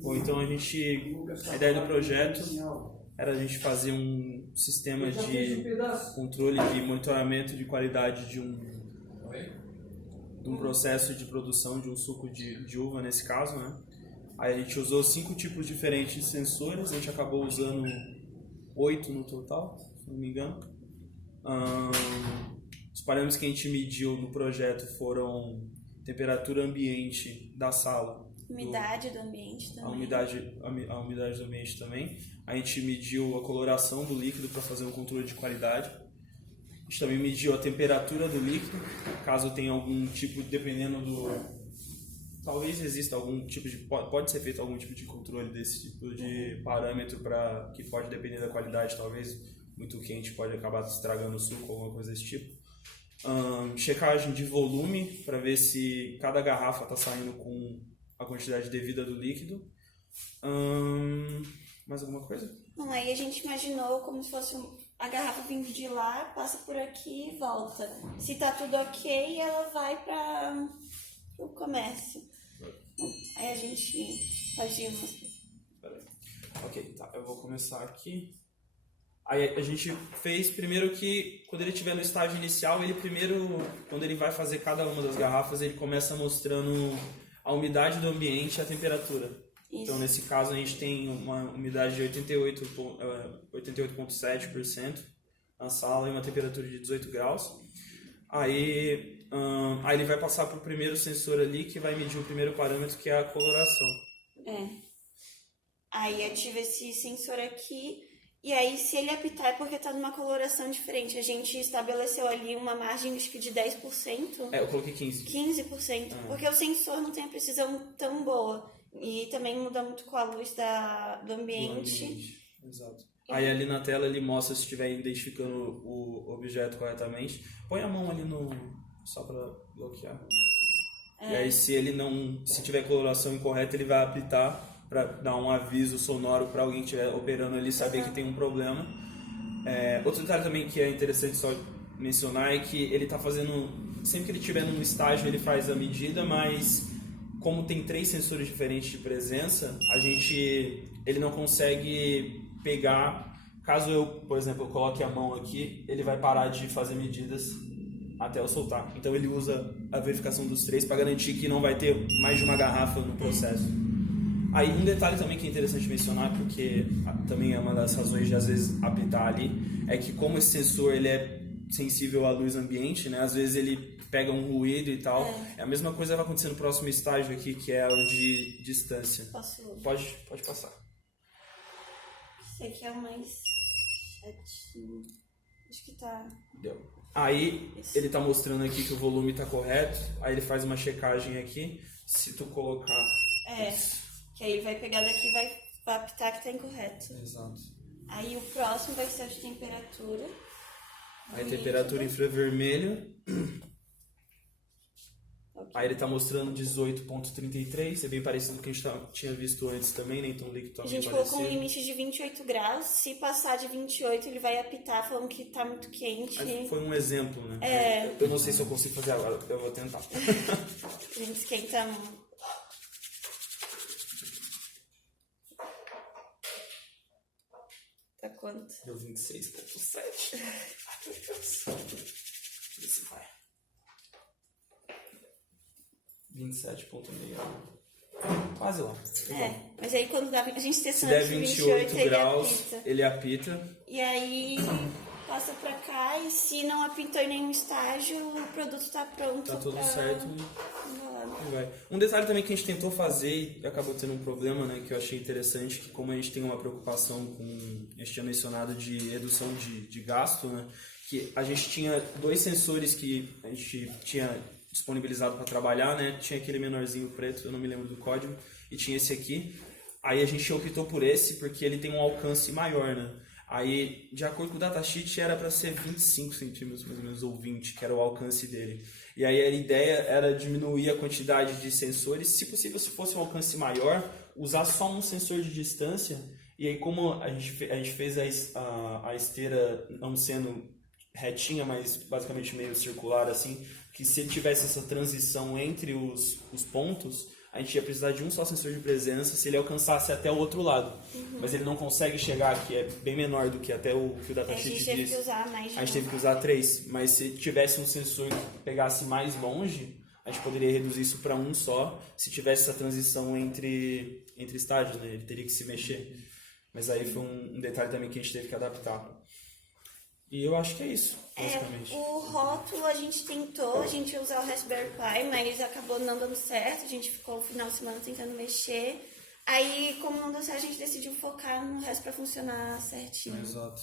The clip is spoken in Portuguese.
Bom, então a ideia do projeto era a gente fazer um sistema de controle de monitoramento de qualidade de um processo de produção de um suco de uva, nesse caso, né? Aí a gente usou 5 tipos diferentes de sensores, a gente acabou usando 8 no total, se não me engano. Os parâmetros que a gente mediu no projeto foram temperatura ambiente da sala, umidade do ambiente também. A umidade do ambiente também. A gente mediu a coloração do líquido para fazer um controle de qualidade. A gente também mediu a temperatura do líquido, caso tenha algum tipo, dependendo do... Talvez exista algum tipo de... Pode ser feito algum tipo de controle desse tipo de parâmetro que pode depender da qualidade, talvez muito quente pode acabar estragando o suco ou alguma coisa desse tipo. Checagem de volume, para ver se cada garrafa está saindo com a quantidade devida do líquido. Mais alguma coisa? Bom, aí a gente imaginou como se fosse a garrafa vindo de lá, passa por aqui e volta. Se tá tudo ok, ela vai para o comércio. Aí a gente fazia umas... Ok, tá. Eu vou começar aqui. Aí a gente fez primeiro que, quando ele estiver no estágio inicial, quando ele vai fazer cada uma das garrafas, ele começa mostrando a umidade do ambiente e a temperatura. Isso. Então, nesse caso, a gente tem uma umidade de 88,7% na sala e uma temperatura de 18 graus. Aí ele vai passar para o primeiro sensor ali, que vai medir o primeiro parâmetro, que é a coloração. Aí ativa esse sensor aqui, e aí se ele apitar é porque está numa coloração diferente. A gente estabeleceu ali uma margem, acho que de 10%. Eu coloquei 15%. 15%, porque o sensor não tem a precisão tão boa. E também muda muito com a luz do ambiente. Exato. Aí ali na tela ele mostra se estiver identificando o objeto corretamente. Põe a mão ali só para bloquear. E aí se tiver coloração incorreta, ele vai apitar para dar um aviso sonoro para alguém que estiver operando ali saber que tem um problema. Outro detalhe também que é interessante só mencionar é que ele está fazendo, sempre que ele estiver num estágio ele faz a medida, mas como tem 3 sensores diferentes de presença, ele não consegue pegar. Caso eu, por exemplo, coloque a mão aqui, ele vai parar de fazer medidas até eu soltar. Então ele usa a verificação dos 3 para garantir que não vai ter mais de uma garrafa no processo. Aí um detalhe também que é interessante mencionar, porque também é uma das razões de às vezes apitar ali, é que como esse sensor ele é sensível à luz ambiente, né? Às vezes ele pega um ruído e tal. A mesma coisa vai acontecer no próximo estágio aqui, que é o de distância. Posso? Pode passar. Esse aqui é o mais chatinho. Acho que tá... Deu. Aí ele tá mostrando aqui que o volume tá correto, aí ele faz uma checagem aqui. Se tu colocar... Que aí vai pegar daqui e vai apitar que tá incorreto. Exato. Aí o próximo vai ser a de temperatura. Aí temperatura infravermelho. Okay. Aí ele tá mostrando 18,33, é bem parecido com o que a gente tinha visto antes também, né? Então o líquido tá a gente colocou um limite de 28 graus, se passar de 28 ele vai apitar falando que tá muito quente. Mas foi um exemplo, né? Eu não sei se eu consigo fazer agora, eu vou tentar. A gente esquenta muito. Tá quanto? Deu 26,7. Ai, meu Deus. Vê se vai. 27,6. Quase lá. Mas aí quando dá, a gente testa se der 28 graus, ele apita. E aí passa pra cá e se não apitou em nenhum estágio, o produto tá pronto. Tá tudo certo. Vai. Um detalhe também que a gente tentou fazer e acabou tendo um problema, né, que eu achei interessante, que como a gente tem uma preocupação com, a gente tinha mencionado de redução de gasto, né, que a gente tinha 2 sensores que a gente tinha disponibilizado para trabalhar, né, tinha aquele menorzinho preto, eu não me lembro do código, e tinha esse aqui. Aí a gente optou por esse porque ele tem um alcance maior, né. Aí, de acordo com o datasheet, era para ser 25 centímetros, mais ou menos, ou 20, que era o alcance dele. E aí a ideia era diminuir a quantidade de sensores, se possível, se fosse um alcance maior, usar só um sensor de distância. E aí como a gente fez a esteira não sendo retinha, mas basicamente meio circular, assim, que se tivesse essa transição entre os pontos, a gente ia precisar de um só sensor de presença se ele alcançasse até o outro lado. Mas ele não consegue chegar aqui, é bem menor do que até o que o datasheet A diz. gente teve que usar mais de A gente teve que usar 3, mas se tivesse um sensor que pegasse mais longe, a gente poderia reduzir isso para um só, se tivesse essa transição entre estágios, né? Ele teria que se mexer. Mas aí foi um detalhe também que a gente teve que adaptar. E eu acho que é isso, basicamente. O rótulo a gente tentou, a gente ia usar o Raspberry Pi, mas acabou não dando certo, a gente ficou o final de semana tentando mexer. Aí, como não deu certo, a gente decidiu focar no resto para funcionar certinho. Exato.